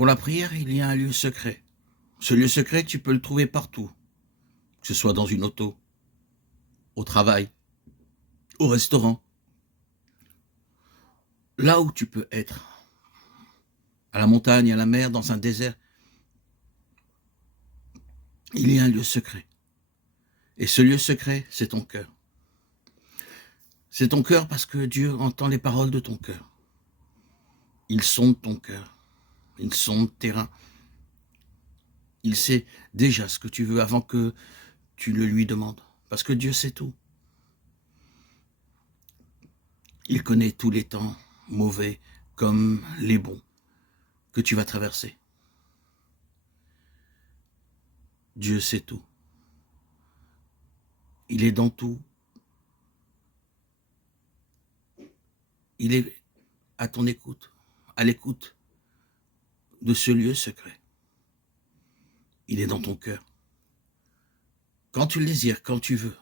Pour la prière, il y a un lieu secret. Ce lieu secret, tu peux le trouver partout, que ce soit dans une auto, au travail, au restaurant. Là où tu peux être, à la montagne, à la mer, dans un désert, il y a un lieu secret. Et ce lieu secret, c'est ton cœur. C'est ton cœur parce que Dieu entend les paroles de ton cœur. Il sonde ton cœur. Il sonde tes reins. Il sait déjà ce que tu veux avant que tu le lui demandes. Parce que Dieu sait tout. Il connaît tous les temps mauvais comme les bons que tu vas traverser. Dieu sait tout. Il est dans tout. Il est à ton écoute, à l'écoute de ce lieu secret. Il est dans ton cœur. Quand tu le désires, quand tu veux,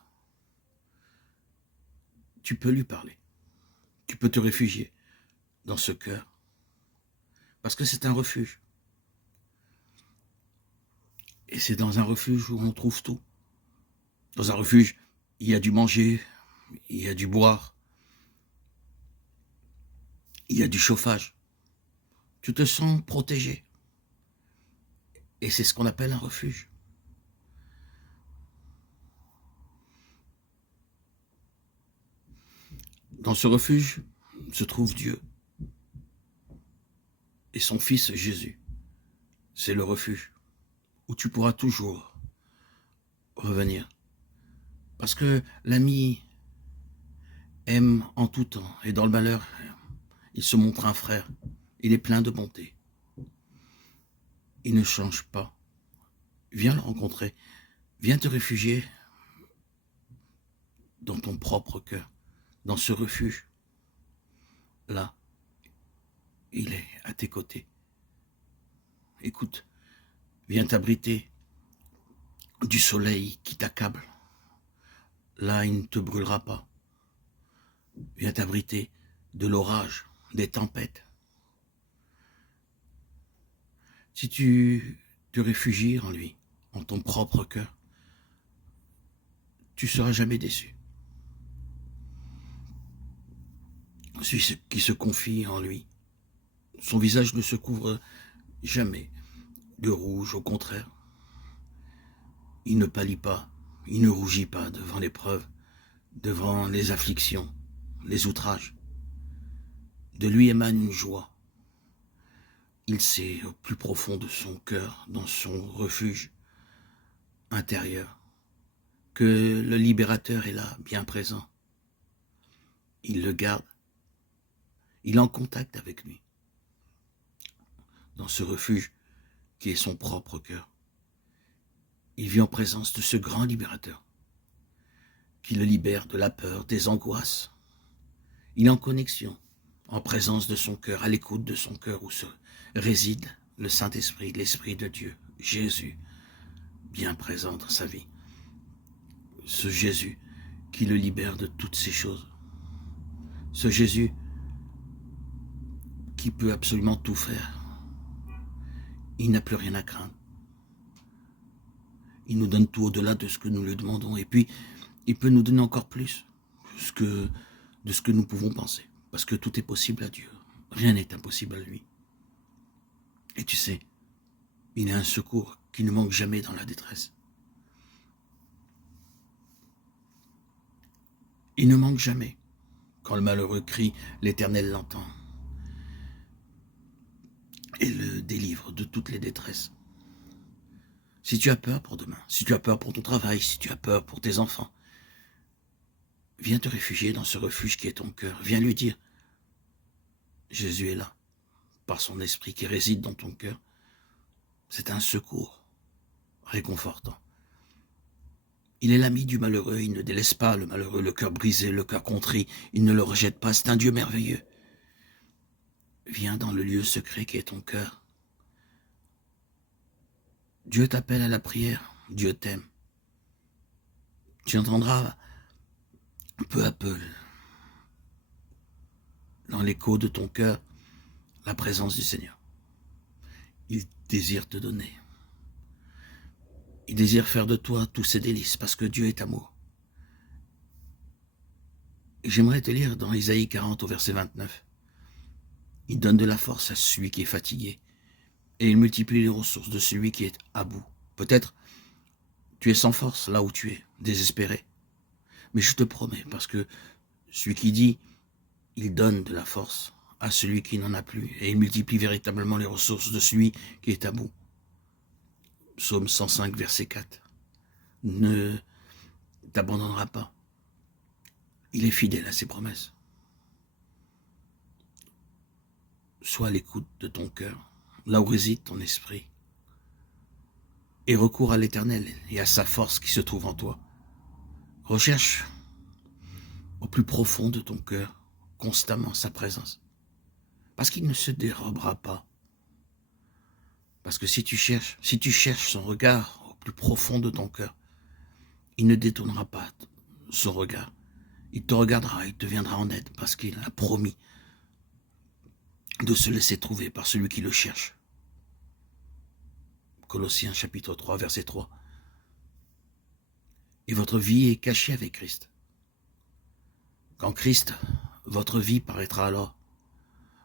tu peux lui parler. Tu peux te réfugier dans ce cœur. Parce que c'est un refuge. Et c'est dans un refuge où on trouve tout. Dans un refuge, il y a du manger, il y a du boire, il y a du chauffage. Tu te sens protégé. Et c'est ce qu'on appelle un refuge. Dans ce refuge se trouve Dieu et son Fils Jésus. C'est le refuge où tu pourras toujours revenir. Parce que l'ami aime en tout temps et dans le malheur, il se montre un frère. Il est plein de bonté. Il ne change pas. Viens le rencontrer. Viens te réfugier dans ton propre cœur, dans ce refuge. Là, il est à tes côtés. Écoute, viens t'abriter du soleil qui t'accable. Là, il ne te brûlera pas. Viens t'abriter de l'orage, des tempêtes. Si tu te réfugies en lui, en ton propre cœur, tu ne seras jamais déçu. Celui qui se confie en lui, son visage ne se couvre jamais de rouge, au contraire. Il ne pâlit pas, il ne rougit pas devant l'épreuve, devant les afflictions, les outrages. De lui émane une joie. Il sait au plus profond de son cœur, dans son refuge intérieur, que le libérateur est là, bien présent. Il le garde. Il est en contact avec lui. Dans ce refuge qui est son propre cœur. Il vit en présence de ce grand libérateur qui le libère de la peur, des angoisses. Il est en connexion, en présence de son cœur, à l'écoute de son cœur où se réside le Saint-Esprit, l'Esprit de Dieu, Jésus, bien présent dans sa vie. Ce Jésus qui le libère de toutes ces choses. Ce Jésus qui peut absolument tout faire. Il n'a plus rien à craindre. Il nous donne tout au-delà de ce que nous lui demandons. Et puis, il peut nous donner encore plus de ce que nous pouvons penser. Parce que tout est possible à Dieu. Rien n'est impossible à lui. Et tu sais, il est un secours qui ne manque jamais dans la détresse. Il ne manque jamais. Quand le malheureux crie, l'Éternel l'entend et le délivre de toutes les détresses. Si tu as peur pour demain, si tu as peur pour ton travail, si tu as peur pour tes enfants, viens te réfugier dans ce refuge qui est ton cœur. Viens lui dire, Jésus est là, par son esprit qui réside dans ton cœur. C'est un secours réconfortant. Il est l'ami du malheureux, il ne délaisse pas le malheureux, le cœur brisé, le cœur contrit, il ne le rejette pas, c'est un Dieu merveilleux. Viens dans le lieu secret qui est ton cœur. Dieu t'appelle à la prière, Dieu t'aime. Tu entendras peu à peu, dans l'écho de ton cœur, la présence du Seigneur. Il désire te donner. Il désire faire de toi tous ses délices, parce que Dieu est amour. Et j'aimerais te lire dans Isaïe 40 au verset 29. Il donne de la force à celui qui est fatigué, et il multiplie les ressources de celui qui est à bout. Peut-être tu es sans force là où tu es, désespéré. Mais je te promets, parce que celui qui dit, il donne de la force à celui qui n'en a plus, et il multiplie véritablement les ressources de celui qui est à bout. Psaume 105, verset 4. Ne t'abandonnera pas. Il est fidèle à ses promesses. Sois à l'écoute de ton cœur, là où réside ton esprit, et recours à l'Éternel et à sa force qui se trouve en toi. Recherche au plus profond de ton cœur constamment sa présence, parce qu'il ne se dérobera pas. Parce que si tu cherches son regard au plus profond de ton cœur, il ne détournera pas son regard. Il te regardera, il te viendra en aide, parce qu'il a promis de se laisser trouver par celui qui le cherche. Colossiens chapitre 3, verset 3. Et votre vie est cachée avec Christ. Quand Christ, votre vie paraîtra alors,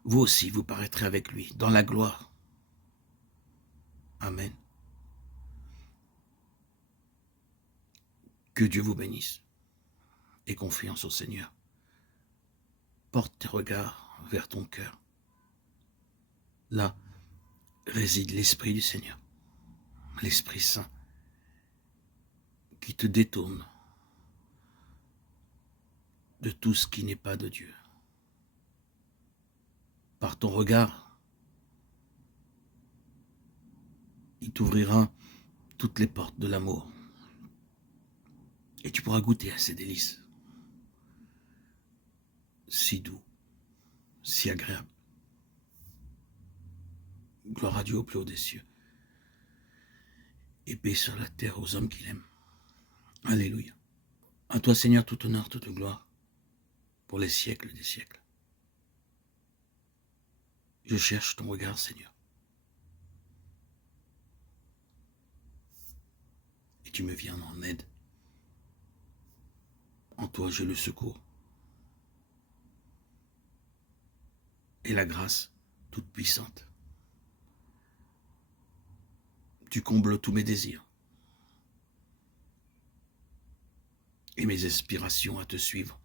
vous aussi vous paraîtrez avec lui, dans la gloire. Amen. Que Dieu vous bénisse. Et confiance au Seigneur. Porte tes regards vers ton cœur. Là réside l'Esprit du Seigneur, l'Esprit Saint, qui te détourne de tout ce qui n'est pas de Dieu. Par ton regard, il t'ouvrira toutes les portes de l'amour. Et tu pourras goûter à ces délices. Si doux, si agréable. Gloire à Dieu au plus haut des cieux. Et paix sur la terre aux hommes qu'il aime. Alléluia. À toi, Seigneur, tout honneur, toute gloire, pour les siècles des siècles. Je cherche ton regard, Seigneur. Et tu me viens en aide. En toi, j'ai le secours. Et la grâce toute puissante. Tu combles tous mes désirs. Et mes aspirations à te suivre